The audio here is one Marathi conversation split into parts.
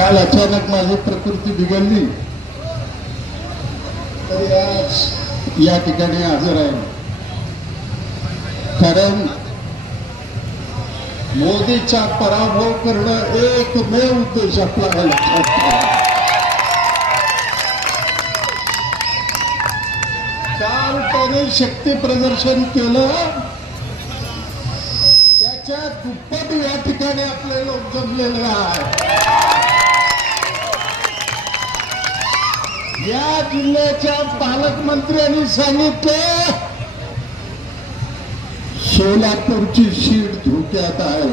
काल अचानक माझी प्रकृती बिघडली तरी आज या ठिकाणी हजर आहे. कारण मोदीचा पराभव करणं एकमेव उद्देश आपला आहे. लक्षात ठेवा. काल त्याने शक्ती प्रदर्शन केलं, त्याच्या दुप्पट या ठिकाणी आपले लोक जमलेले आहे. या जिल्ह्याच्या पालकमंत्र्यांनी सांगितलं सोलापूरची सीट धोक्यात आहे,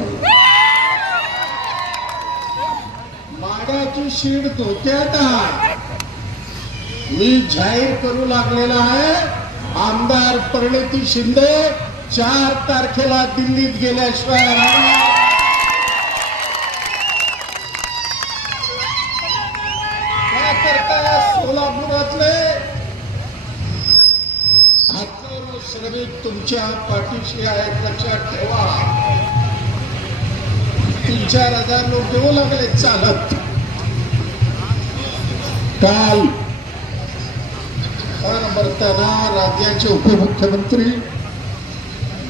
माढ्याची सीट धोक्यात आहे. मी जाहीर करू लागलेला आहे, आमदार प्रणिती शिंदे 4 तारखेला दिल्लीत गेल्याशिवाय त्याकरता सोलापुरातले हजारो श्रमिक तुमच्या पाठीशी आहेत. लक्षात ठेवा. 3-4 हजार लोक येऊ लागले चालत. काल म्हणताना राज्याचे उपमुख्यमंत्री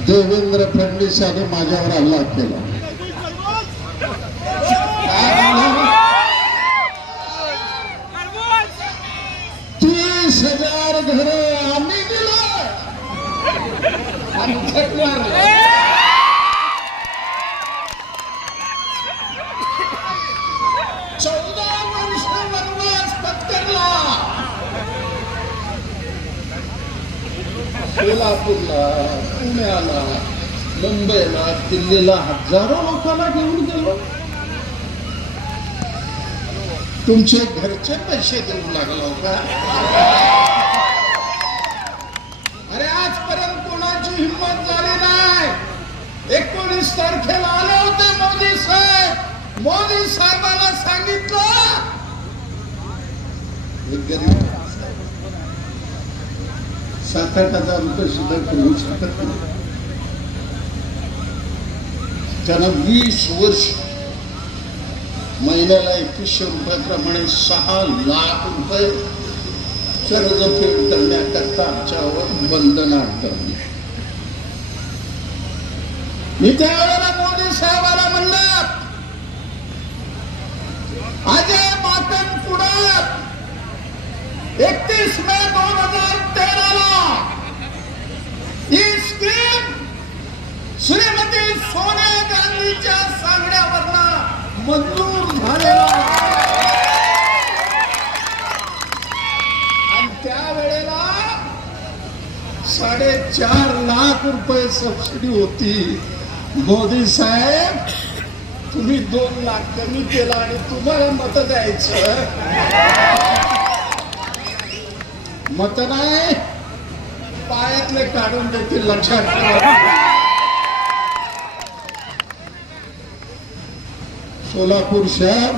देवेंद्र फडणवीस यांनी माझ्यावर हल्ला केला. 30,000 घरं आम्ही दिलं आणि थकणार. 14 वर्ष वनवास पत्करला. सोलापूरला, पुण्याला, मुंबईला, दिल्लीला हजारो लोकांना घेऊन गेलो. तुमचे घरचे पैसे देऊ लागलो का? अरे आजपर्यंत कोणाची हिंमत झाली नाही. 19 तारखेला आले होते मोदी साहेब. मोदी साहेबांना सांगितलं गरीब 7-8 हजार रुपये सुद्धा करू शकत नाही. त्यांना 20 वर्ष महिन्याला 2100 रुपयाप्रमाणे 6 लाख रुपये कर्जफेड करण्याकरता आमच्यावर बंधन आणली. मी त्यावेळेला मोदी साहेबाला म्हणलं, अजय माकन पुढे 31 मे 2013ला ही स्कीम श्रीमती सोनिया गांधीच्या सांगण्यावरनं मंजूर झालेला आणि त्यावेळेला 4.5 लाख रुपये सबसिडी होती. मोदी साहेब तुम्ही 2 लाख कमी केला आणि तुम्हाला मत द्यायचं. मत नाही, पायातले काढून देतील. लक्षात ठेवा. सोलापूर शहर